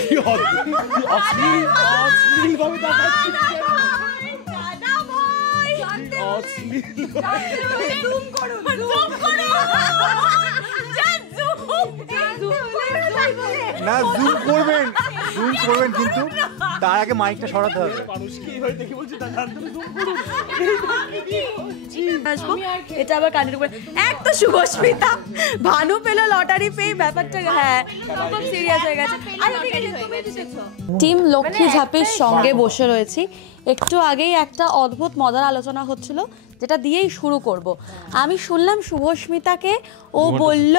কি অশ্লীল ভাবে তাকাচ্ছিস না জুম করবেন কিন্তু তার আগে মাইকটা সরাতে হবে। এটা আবার কানের উপরে এক তো শুভস্মিতা ভানু পেল লটারি পেয়ে ব্যাপারটা হ্যাঁ খুব সিরিয়াস হয়ে গেছে। টিম লক্ষ্মী ঝাঁপির সঙ্গে বসে রয়েছি। একটু আগেই একটা অদ্ভুত মজার আলোচনা হচ্ছিল যেটা দিয়েই শুরু করব। আমি শুনলাম শুভস্মিতাকে ও বলল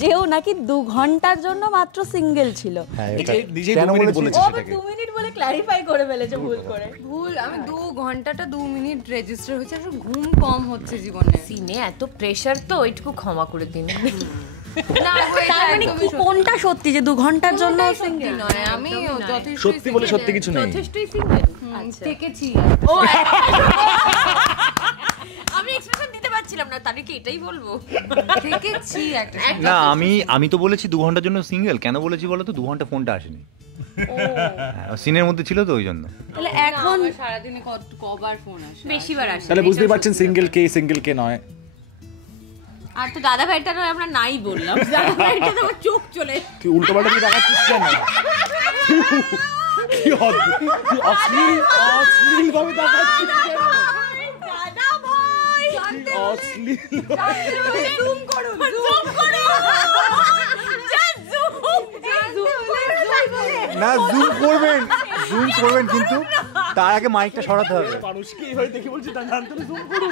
যে ও নাকি 2 ঘন্টার জন্য মাত্র সিঙ্গেল ছিল। ও 2 মিনিট বলে ক্ল্যারিফাই করে ফেলেছে ভুল করে। ভুল, আমি 2 ঘন্টাটা 2 মিনিট রেজিস্টার হয়েছে। আর ঘুম কম হচ্ছে জীবনে, সিনে এত প্রেসার তো ওইটুকু ক্ষমা করে দিন। তার মানে কি কোনটা সত্যি যে 2 ঘন্টার জন্য সিঙ্গেল নয়? আমি যথেষ্ট সত্যি বলে সত্যি কিছু নেই, যথেষ্টই সিঙ্গেল থেকেছি। ও আমি এক্সপ্রেশন দিতে পারছিলাম না, তাহলে কি এটাই বলবো থেকেছি একটা না আমি তো বলেছি 2 ঘন্টার জন্য সিঙ্গেল। কেন বলেছি বলো তো? 2 ঘন্টা ফোনটা আসেনি, সিনের মধ্যে ছিল তো ওই জন্য। তাহলে এখন সারাদিনে কবার ফোন আসে? বেশিবার আসে। তাহলে বুঝতেই পারছেন সিঙ্গেল কে নয়। আর তো দাদা ভাইটা আমরা নাই বললাম, দাদা ভাইটা তো আমার চোখ চলে। তুই উল্টো পাল্টা দিয়ে দেখাচ্ছিস কেন? কি অশ্লীল ভাবে তাকাচ্ছিস কেন? দাদা ভাই অশ্লীল জুম করো না জুম করবেন কিন্তু তার আগে মাইকটা সরাতে হবে। মানুষকে এইভাবে দেখে বলছি তা জানতে জুম করুন।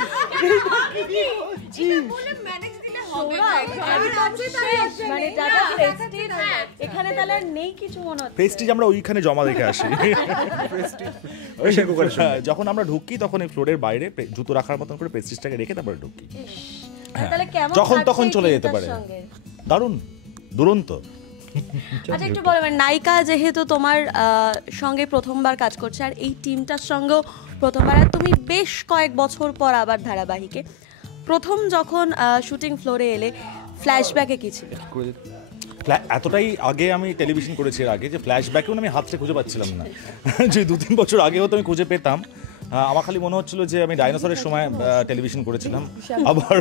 ম্যানেজ দিলে হবে। মানে দাদা প্রেস্টিজ এখানে তাহলে আর নেই কিছু মনে হচ্ছে। প্রেস্টিজ আমরা ওইখানে জমা রেখে আসি। যখন আমরা ঢুকি তখন এই ফ্লোরের বাইরে জুতো রাখার মতন করে প্রেস্টিজটাকে রেখে তারপরে ঢুকি। তাহলে কেমন যখন তখন চলে যেতে পারে। দারুণ দুরন্ত। আচ্ছা একটু বলো, নায়িকা যেহেতু তোমার সঙ্গে প্রথমবার কাজ করছে আর এই টিমটার সঙ্গেও প্রথমবার, আর তুমি বেশ কয়েক বছর পর আবার ধারাবাহিকে প্রথম যখন শুটিং ফ্লোরে এলে ফ্ল্যাশব্যাকে কি ছিল? এতটাই আগে আমি টেলিভিশন করেছি এর আগে যে ফ্ল্যাশব্যাকেও আমি হাতটা খুঁজে পাচ্ছিলাম না। যে 2-3 বছর আগেও তো আমি খুঁজে পেতাম। আমার খালি মনে হচ্ছিল যে আমি ডাইনোসরের সময় টেলিভিশন করেছিলাম, আবার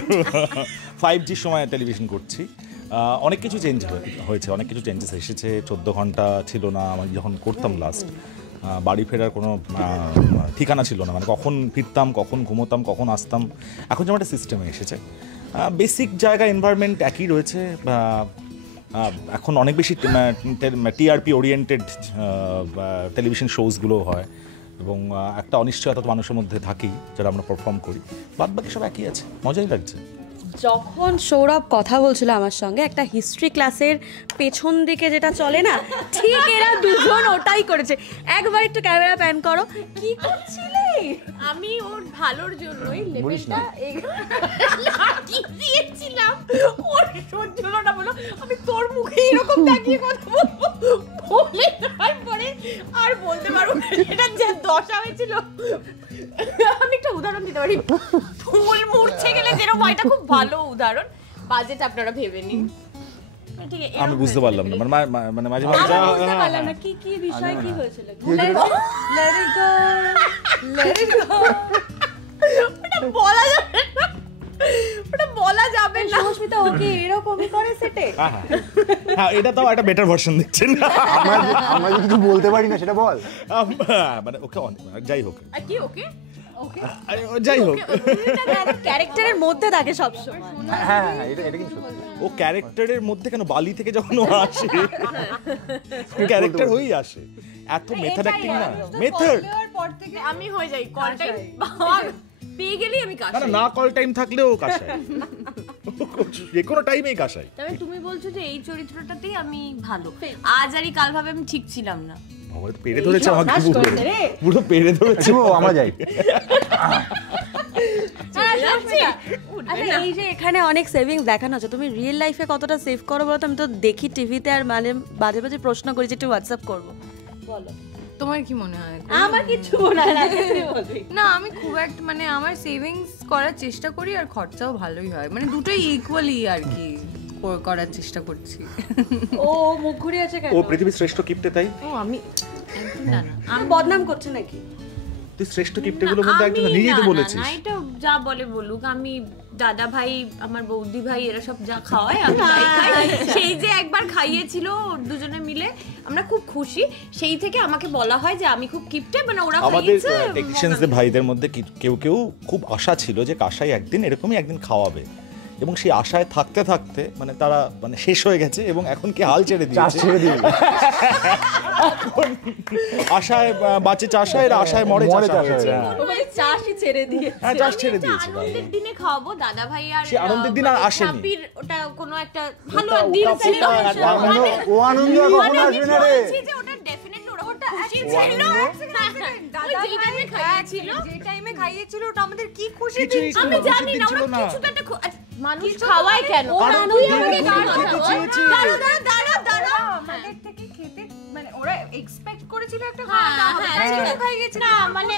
5G সময় টেলিভিশন করছি। অনেক কিছু চেঞ্জ হয়েছে, অনেক কিছু চেঞ্জেস এসেছে। 14 ঘন্টা ছিল না আমি যখন করতাম লাস্ট। বাড়ি ফেরার কোনো ঠিকানা ছিল না, মানে কখন ফিরতাম, কখন ঘুমোতাম, কখন আসতাম। এখন যেমন একটা সিস্টেমে এসেছে, বেসিক জায়গা এনভায়রনমেন্ট একই রয়েছে। এখন অনেক বেশি টিআরপি ওরিয়েন্টেড টেলিভিশন শোজগুলো হয় এবং একটা অনিশ্চয়তা তো মানুষের মধ্যে থাকেই যারা আমরা পারফর্ম করি। বাদ বাকি সব একই আছে, মজাই লাগছে। যখন সৌরভ কথা বলছিল আমার সঙ্গে, একটা হিস্ট্রি ক্লাসের পেছন দিকে যেটা চলে না, ঠিক এরা দুজন ওটাই করেছে। একবার একটু ক্যামেরা প্যান করো, কি করছিলে? আমি ওর ভালোর জন্যই লেভেলটা লাগিয়ে দিয়েছিলাম। ওর সহ্য হলো না, বলো আমি তোর মুখে এরকম তাকিয়ে কথা বলবো বলে তারপরে আর বলতে পারবো এটা যে দশা হয়েছিল। আমি একটা উদাহরণ দিতে পারি, ফুল মুড়ছে গেলে যেরকম হয়, এটা খুব ভালো উদাহরণ। বাজেট আপনারা ভেবে নিন। আমি বুঝতে পারলাম না, মানে মাঝে মাঝে বুঝতে পারলাম না কি কি বিষয় কি হয়েছিল। ওটা বলা যাবে না। সুস্মিতা ওকে এরকমই করে সেটে। হ্যাঁ, এটা তো একটা বেটার ভার্সন দিচ্ছেন। আমরা যদি কিছু বলতে পারি না সেটা বল। মানে ওকে যাই হোক, কি ওকে যাই হোক, ক্যারেক্টারের মধ্যে থাকে সবসময়। হ্যাঁ এটা কিন্তু ও ক্যারেক্টারের মধ্যে কেন, বালি থেকে যখন ও আসে ক্যারেক্টার হয়েই আসে। এত মেথড অ্যাক্টিং না, মেথড। পর থেকে আমি হয়ে যাই কল টাইম পেয়ে গেলেই আমি কাশাই। না কল টাইম থাকলেও কাশাই, যে কোনো টাইমেই কাশাই। তবে তুমি বলছো যে এই চরিত্রটাতেই আমি ভালো, আজ আর কাল ভাবে আমি ঠিক ছিলাম না। ভগবান পেড়ে ধরেছে আমাকে, পুরো পেড়ে ধরেছে। আমরা যাই। আচ্ছা এই যে এখানে অনেক সেভিংস দেখানো হচ্ছে, তুমি রিয়েল লাইফে কতটা সেভ করো বলো তো? আমি তো দেখি টিভিতে আর মানে বাজে বাজে প্রশ্ন করি যে একটু হোয়াটসঅ্যাপ করবো, বলো তোমার কি মনে হয়? আমার কিছু মনে হয় না, আমি খুব একটা মানে আমার সেভিংস করার চেষ্টা করি আর খরচাও ভালোই হয়, মানে দুটোই ইকুয়ালি আর কি। করার চেষ্টা করছি। ও মুখ ঘুরিয়ে আছে কেন? ও পৃথিবীর শ্রেষ্ঠ কিপ্টে, তাই ও আমি না না আমি বদনাম করছে নাকি? তুই শ্রেষ্ঠ কিপ্টেগুলোর মধ্যে একজন, নিজেই তো বলেছিস। না এটা যা বলে বলুক, আমি দাদা ভাই আমার বৌদি ভাই এরা সব যা খাওয়ায় আমি তাই খাই। সেই যে একবার খাইয়েছিল দুজনে মিলে, আমরা খুব খুশি। সেই থেকে আমাকে বলা হয় যে আমি খুব কিপটে, মানে ওরা আমাদের খাইয়েছে। টেকনিশিয়ানসদের ভাইদের মধ্যে কেউ কেউ খুব আশা ছিল যে কাসাই একদিন এরকমই একদিন খাওয়াবে, এবং সেই আশায় থাকতে থাকতে মানে তারা মানে শেষ হয়ে গেছে এবং এখন কি হাল ছেড়ে দিয়েছে, এখন আশায় বাঁচে চাষা, এরা আশায় মরে চাষা হয়েছে। ওই চাষই ছেড়ে দিয়ে। হ্যাঁ, চাষ ছেড়ে দিয়েছে। আনন্দের দিনে খাওয়াবো দাদা ভাই আর সে আনন্দের দিন আর আসেনি। ছাপির ওটা কোনো একটা ভালো দিন ছিল। ও আনন্দ কখন আসবে না রে? বলছি যে ওটা ডেফিনেটলি ওটা খুশি ছিল। দাদা যে টাইমে খাইয়েছিল, যে টাইমে খাইয়েছিল ওটা আমাদের কি খুশি কিছুই ছিল আমি না, জানি না ছিল ওরা না। কিছু তো একটা মানুষ খাওয়ায় কেন? আনন্দের দিনে আমাকে খেতে চেয়েছে। দাঁড়াও। আমাদের থেকে খেতে মানে ওরা এক্সপেক্ট করেছিল একটা হ্যাঁ, খাওয়া হ্যাঁ, দাওয়া, সেটা। খাই গেছে না মানে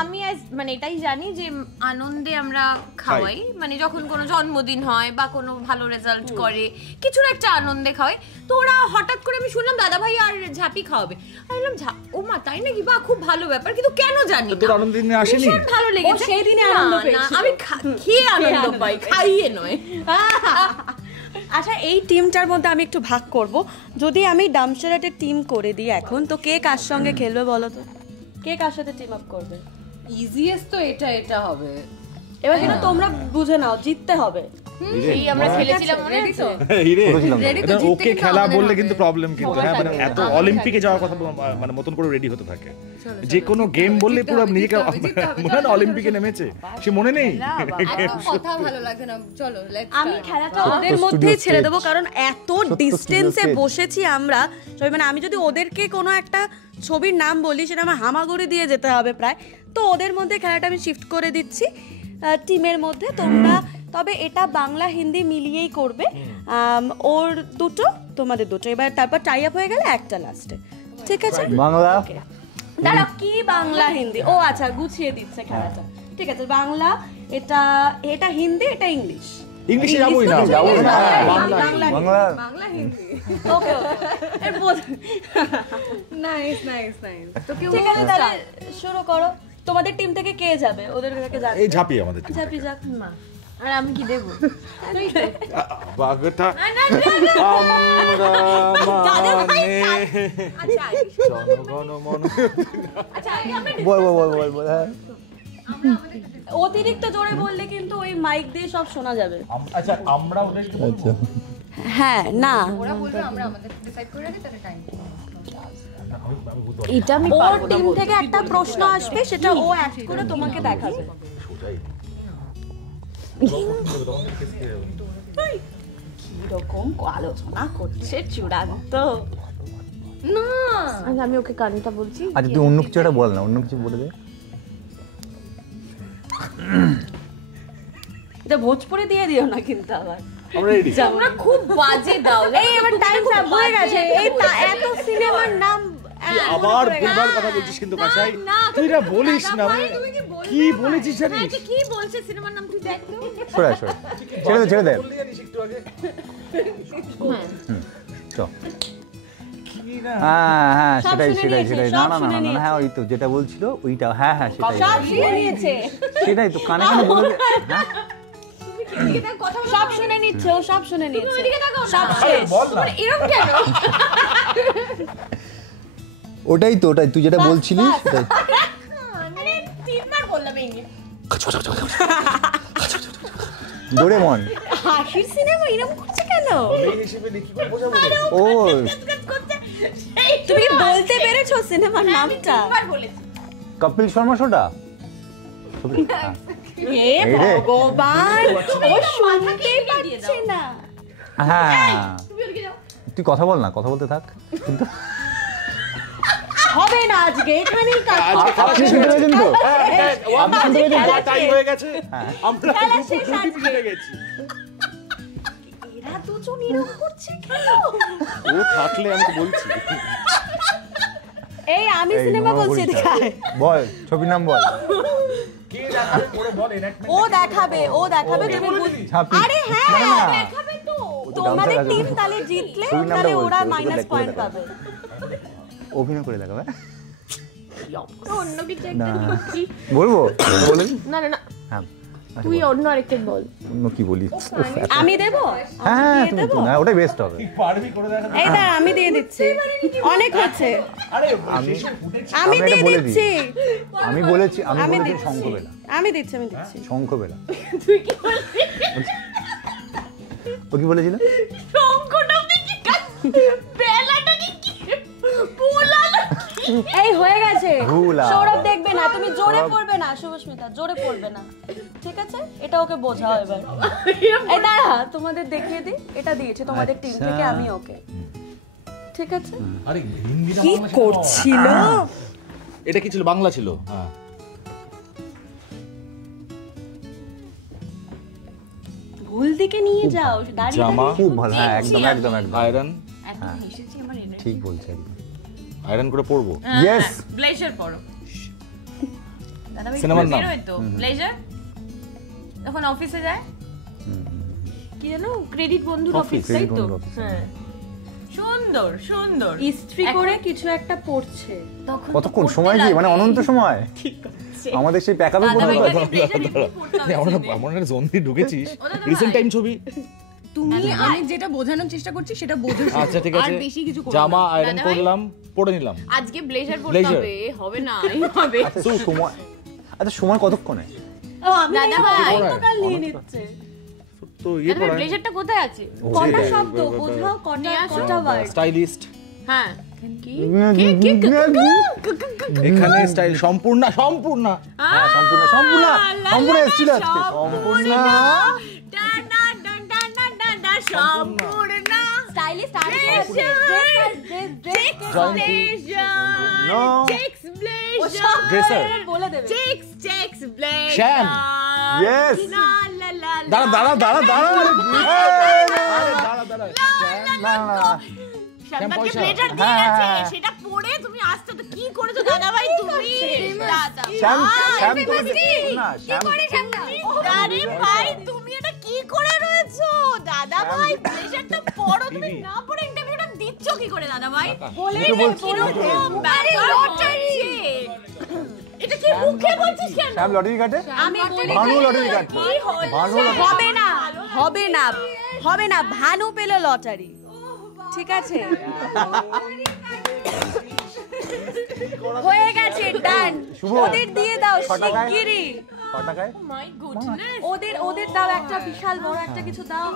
আমি মানে এটাই জানি যে আনন্দে আমরা খাওয়াই, মানে যখন কোনো জন্মদিন হয় বা কোনো ভালো রেজাল্ট করে কিছুর একটা আনন্দে খাওয়াই। তো ওরা হঠাৎ করে আমি শুনলাম দাদা ভাই আর ঝাপি খাওয়াবে, আমি বললাম ও মা তাই নাকি, বা খুব ভালো ব্যাপার, কিন্তু কেন জানি তোর না আনন্দের দিনে আসেনি? ভীষণ ভালো লেগেছে। সেই দিনে না, আনন্দ না, পেয়েছিল। আমি খেয়ে আনন্দ পাই, খাইয়ে নয়। আচ্ছা, এই টিমটার মধ্যে আমি একটু ভাগ করব। যদি আমি ডামশারাটের টিম করে দিই এখন, তো কে কার সঙ্গে খেলবে বলো তো? কে কার সাথে টিম আপ করবে? ইজিয়েস্ট তো এটা হবে। এবার কিন্তু তোমরা বুঝে নাও, জিততে হবে। এই আমরা খেলেছিলাম মনে রেডি আছে? তো? হিরে, Ready তো, এটা জিততে ওকে কিন্তু খেলা আমাদের বললে হবে। কিন্তু প্রবলেম, কিন্তু হ্যাঁ মানে এত অলিম্পিকে যাওয়ার কথা মানে মতন করে রেডি হতে থাকে, যে কোনো গেম বললে পুরো নিজেকে মনে হয় না অলিম্পিকে নেমেছে, সে মনে নেই। একদম কথা ভালো লাগে না, চলো লেটস আমি খেলাটা ওদের মধ্যেই ছেড়ে দেবো, কারণ এত ডিস্টেন্সে বসেছি আমরা সবাই। মানে আমি যদি ওদেরকে কোনো একটা ছবির নাম বলি, সেটা আমার হামাগুড়ি দিয়ে যেতে হবে প্রায়। তো ওদের মধ্যে খেলাটা আমি শিফট করে দিচ্ছি টিমের মধ্যে। তোমরা তবে এটা বাংলা হিন্দি মিলিয়েই করবে, ওর দুটো তোমাদের দুটো, এবার তারপর টাই আপ হয়ে গেলে একটা লাস্টে, ঠিক আছে? বাংলা দাঁড়াও, কি বাংলা হিন্দি? ও আচ্ছা, গুছিয়ে দিচ্ছে খেলাটা, ঠিক আছে। বাংলা, এটা হিন্দি, এটা ইংলিশ। ইংলিশে যাবোই না, যাবো না। Bangla Bangla okay nice nice nice. তো কেউ ঠিক আছে, তাহলে শুরু করো। তোমাদের টিম থেকে কে যাবে? ওদের থেকে যাবে এই ঝাঁপিয়ে আমাদের team ঝাপি থেকে। যাক না। আর আমি কি দেবো? বাগটা আমরা মানে জনগণ মন। বল বল বল বল হ্যাঁ। অতিরিক্ত জোরে বললে কিন্তু ওই মাইক দিয়ে সব শোনা যাবে। আচ্ছা, আমরা ওদেরকে আচ্ছা হ্যাঁ, না ওরা বলবে আমরা আমাদের ডিসাইড করে রাখি, তাহলে টাইম এটা আমি ওর টিম থেকে একটা প্রশ্ন আসবে, সেটা ও অ্যাক্ট করে তোমাকে দেখাবে। কিরকম আলোচনা করছে চূড়ান্ত। না আমি ওকে কানেটা বলছি। আচ্ছা তুই অন্য কিছু একটা বল না, অন্য কিছু বলে দে। এটা ভোজপুরি দিয়ে দিও না কিন্তু আবার। আমরা রেডি। তোমরা খুব বাজে দাও। এই এবার টাইম হয়ে গেছে। এই এত সিনেমার নাম আবার ভুলভাল কথা বলছিস কিন্তু কাসাই, তুই না বলিস না, কি বলেছিস জানিস? কি বলছে সিনেমার নাম তুই দেখ তো। সরে সরে ছেড়ে দে ছেড়ে দে। চ হ্যাঁ হ্যাঁ সব সেটাই শুনে সেটাই নিয়েছে, সেটাই সব না না না শুনে না না, হ্যাঁ ওই তো যেটা বলছিল ওইটা, হ্যাঁ হ্যাঁ সেটাই সব শুনে নিয়েছে, সেটাই তো কানে কানে বলে দে। হ্যাঁ সব শুনে নিচ্ছে, ও সব শুনে নিচ্ছে, সব শেষ। বল না। এরকম কেন? ওটাই তো, ওটাই তুই যেটা বলছিলিস সেটাই। মানে তিনবার বললাম ইংলিশ। ডোরেমন হাসির সিনেমা এরকম করছে কেন? ও তুমি কি বলতে পেরেছো সিনেমার নামটা? তিনবার বলেছি। কপিল শর্মা শোটা হে ভগবান, ও শুনতেই পাচ্ছে না। হ্যাঁ তুই কথা বল না, কথা বলতে থাক। কিন্তু হবে না আজকে, এখানেই কাজ। আপনি শুনতে পেয়েছেন তো? আজকে খেলা টাইম শেষ। হয়ে গেছে, আমরা খেলা দুপুর শেষ দুটি আজকে। পিছিয়ে গেছি। এরা দুজন এরকম করছে কেন? ও থাকলে আমি তো বলছি। এই আমি এই সিনেমা নোংরা বলছি, পরিষ্কার। দেখায়। বল ছবির নাম বল। কে দেখাবে পরে বল enactment। ও দেখাবে, ও দেখাবে, তুমি বুঝ- ছাপি আরে হ্যাঁ, না, না। দেখাবে তো। তোমাদের গামছা টিম গাছে। তাহলে জিতলে ছবির নামটা তাহলে বলছি, ওরা ওটা মাইনাস দেখো, পয়েন্ট দেখো। পাবে। অভিনয় করে দেখাবে। অন্য কিছু না একটা লিখছি। বলবো বলে না না না হ্যাঁ আচ্ছা, তুই বল। অন্য আরেকটা বল। অন্য কি বলি উফ, এত- আমি দেবো? হ্যাঁ দিয়ে তুমি দেবো? তো না ওটাই বেস্ট হবে। পারবি করে দেখা এই দাঁড়া আমি দিয়ে দিচ্ছি, অনেক হচ্ছে। আরে আমি আমি এটা দিয়ে বলে দিই। দিচ্ছি, আমি বলেছি আমি আমি বলেছি দিচ্ছি, শঙ্খবেলা আমি দিচ্ছি, আমি দিচ্ছি। শঙ্খবেলা তুই কি বললি? ও কি বলেছিল? শঙ্কটা দেখি বেলাটা কি পোলাটা কি? এই হয়ে গেছে। ভুলা। সৌরভ দেখবে না, তুমি জোরে সৌরভ- পড়বে না শুভস্মিতা, জোরে পড়বে না, ঠিক আছে? এটা ওকে বোঝাও এবার। এই দাঁড়া তোমাদের দেখিয়ে দিই, এটা দিয়েছে তোমাদের টিম আচ্ছা। থেকে আমি ওকে, ঠিক আছে? আরে হিন্দি না কি বাংলা ছিল? করছিল? এটা কি ছিল? বাংলা ছিল। হ্যাঁ ভুল দিকে নিয়ে যাও, দাঁড়িয়ে জামা। দাঁড়িয়ে খুব ভালো হ্যাঁ একদম একদম একদম আয়রন, ঠিক বলছে একদম আয়রন করে পড়বো। ইয়েস ব্লেজার পরো। সিনেমার নাম। বেরোয় তো ব্লেজার যখন অফিসে যায়। কি জানো ক্রেডিট বন্ধুর Office, অফিস তাই তো? হ্যাঁ সুন্দর সুন্দর। ইস্ত্রি করে কিছু একটা পড়ছে। তখন কতক্ষণ সময় কি মানে অনন্ত সময় আমাদের সেই প্যাকাপে এমন একটা জোন দিয়ে ঢুকেছিস। রিসেন্ট টাইম ছবি। তুমি আমি যেটা বোঝানোর চেষ্টা করছি সেটা বোঝো। আচ্ছা ঠিক আর আছে, বেশি কিছু করো জামা না। আয়রন দাদা ভাই, করলাম, পরে নিলাম। আজকে ব্লেজার পরতে Blazer। হবে হবে না এইভাবে। আচ্ছা সময় আচ্ছা সময় কতক্ষণে ও, আমি দাদা নেবো, ভাই। অনন্তকাল নিয়ে নিচ্ছে। তো ইয়ে দাদা ভাই, পড়া ব্লেজারটা কোথায় আছে? কটা শব্দ বোঝাও, কটা কটা ওয়ার্ড? স্টাইলিস্ট। হ্যাঁ এখানে স্টাইল সম্পূর্ণ সম্পূর্ণ। হ্যাঁ সম্পূর্ণ সম্পূর্ণ সম্পূর্ণ এসেছিল আজকে সম্পূর্ণ সম্পূর্ণ স্টাইলিস্ট আর কি আছে? ড্রেস জয়ন্তী, নো ড্রেসার, বলে দেবে। শ্যাম। ইয়েস দাঁড়া দাঁড়া দাঁড়া দাঁড়া আরে দাঁড়া দাঁড়া না না শ্যামদাকে পয়সা। ব্লেজার দিয়ে হ্যাঁ, গেছে হ্যাঁ। সেটা পরে তুমি আসতে তো কি করেছো দাদা ভাই তুমি দাদা শ্যাম শ্যাম ভাই, তোমাকে না শ্যাম আরে ভাই তুমি এটা কি করে রয়েছো দাদা ভাই ব্লেজারটা পরো তুমি না পরে ইন্টারভিউটা দিচ্ছ কি করে দাদা ভাই বলে তো বলছি। কিরকম ব্যাপার লটারি এটা কি মুখে বলছিস কেন শ্যাম লটারি কাটে আমি বলি ভানু লটারি কাটতো ভানু লটারি হবে না, হবে না, হবে না। ভানু পেল লটারি, ঠিক আছে? হয়ে গেছে, ডান। শুভ। ওদের দিয়ে দাও ছ টাকায়? শিগগিরই। ক টাকায় মাই গুডনেস ওদের দাও একটা বিশাল বড় একটা কিছু দাও।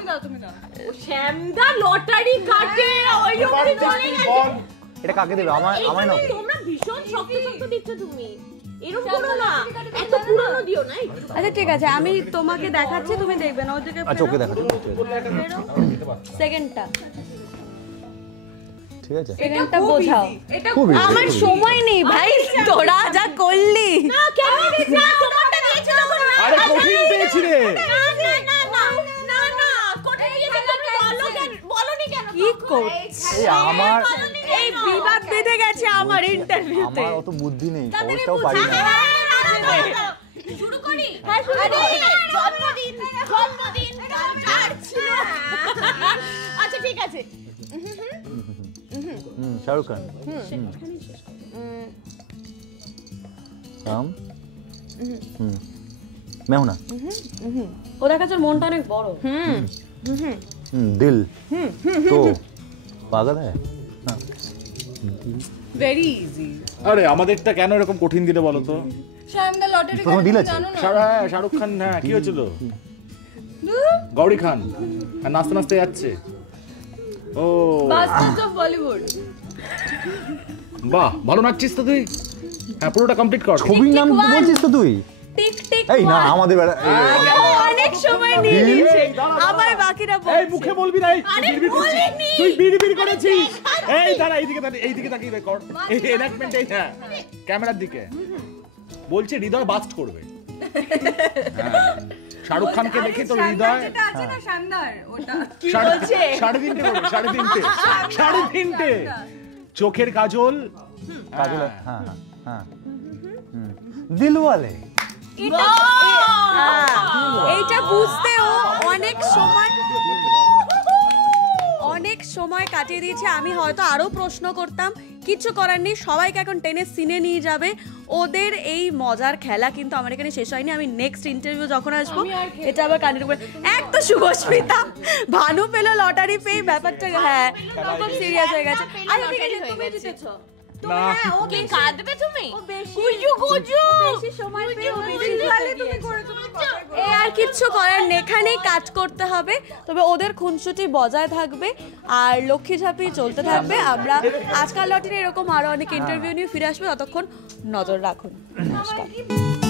শ্যামদা লটারি কাটে ওই অবধি চলে গেছে এটা কাকে দেবে আমায় নাও তোমরা ভীষণ শক্ত শক্ত দিচ্ছ তুমি এরকম করো না এত পুরনো দিও না আচ্ছা ঠিক আছে, আমি তোমাকে দেখাচ্ছি, তুমি দেখবে না। ওদিকে আচ্ছা ওকে দেখাচ্ছি সেকেন্ডটা, ঠিক আছে সেকেন্ডটা বোঝাও। খুবই আমার সময় নেই ভাই, তোরা যা করলি। না কেন না তোমারটা দিয়েছিল আরে কঠিন পেয়েছি রে। না কোথায় দিয়েছে তুমি বলো কেন বলনি কেন কি করছিস? এই আমার এই বিবাদ বেঁধে গেছে আমার ইন্টারভিউতে। আমার অত বুদ্ধি নেই খবরটাও পারি না শুরু করি হ্যাঁ, শুরু করো। জন্মদিন কার ছিল আচ্ছা ঠিক আছে শাহরুখ খান রাম मैं हूं ना ওদের কাছে ওর মনটা অনেক বড়। दिल तो पागल है हाँ। Very easy. আরে আমাদেরটা কেন এরকম কঠিন দিলে বলো তো? শ্যামদা লটারি তোমার দিল আছে জানো না? হ্যাঁ শাহরুখ খান, হ্যাঁ কি হয়েছিল? গৌরী খান আর নাচতে নাচতে যাচ্ছে। ও বাস্টার্স অফ বলিউড। বাহ, ভালো নাচছিস তো তুই। হ্যাঁ পুরোটা কমপ্লিট কর। ছবির নাম তো বলছিস তো তুই টিক টিক এই না ওয়ান। আমাদের বেলা অনেক সময় নিয়ে দিল? নিয়েছে, আমার বাকিটা এই মুখে বলবি না, এই বিড়বিড় করছিস। তুই বিড়বিড় করেছিস। এই দাঁড়া, এইদিকে তাকিয়ে রেকর্ড। এই এনাকমেন্ট এই হ্যাঁ ক্যামেরার দিকে। বলছে হৃদয় বাস্ট করবে। হ্যাঁ। শাহরুখ খানকে দেখে তো হৃদয় যেটা আছে না শানদার ওটা। সাড়ে তিনটে করবে, সাড়ে তিনটে চোখের কাজল। पागल है हाँ हाँ हाँ दिल वाले এইটা বুঝতেও অনেক সময় অনেক সময় কাটিয়ে দিয়েছি, আমি হয়তো আরো প্রশ্ন করতাম, কিছু করার নেই, সবাইকে এখন টেনে সিনে নিয়ে যাবে। ওদের এই মজার খেলা কিন্তু আমার এখানে শেষ হয়নি। আমি নেক্সট ইন্টারভিউ যখন আসবো এটা আবার কন্টিনিউ করে। এক তো শুভস্মিতা ভানু পেল লটারি পেয়ে ব্যাপারটা, হ্যাঁ খুব সিরিয়াস হয়ে গেছে। আচ্ছা ঠিক আছে, তুমি জিতেছো। তুমি, হ্যাঁ, ও কে বেশি- কাঁদবে তুমি? ও বেশি- গুজু গুজু ও বেশি সময় পেয়ে ও বেশি এ আর কিচ্ছু করার নেই, এখানেই কাজ করতে হবে। তবে ওদের খুনসুটি বজায় থাকবে আর লক্ষ্মী ঝাঁপি চলতে থাকবে। আমরা আজকাল লটারি এরকম আরো অনেক ইন্টারভিউ নিয়ে ফিরে আসবো, ততক্ষণ নজর রাখুন। নমস্কার।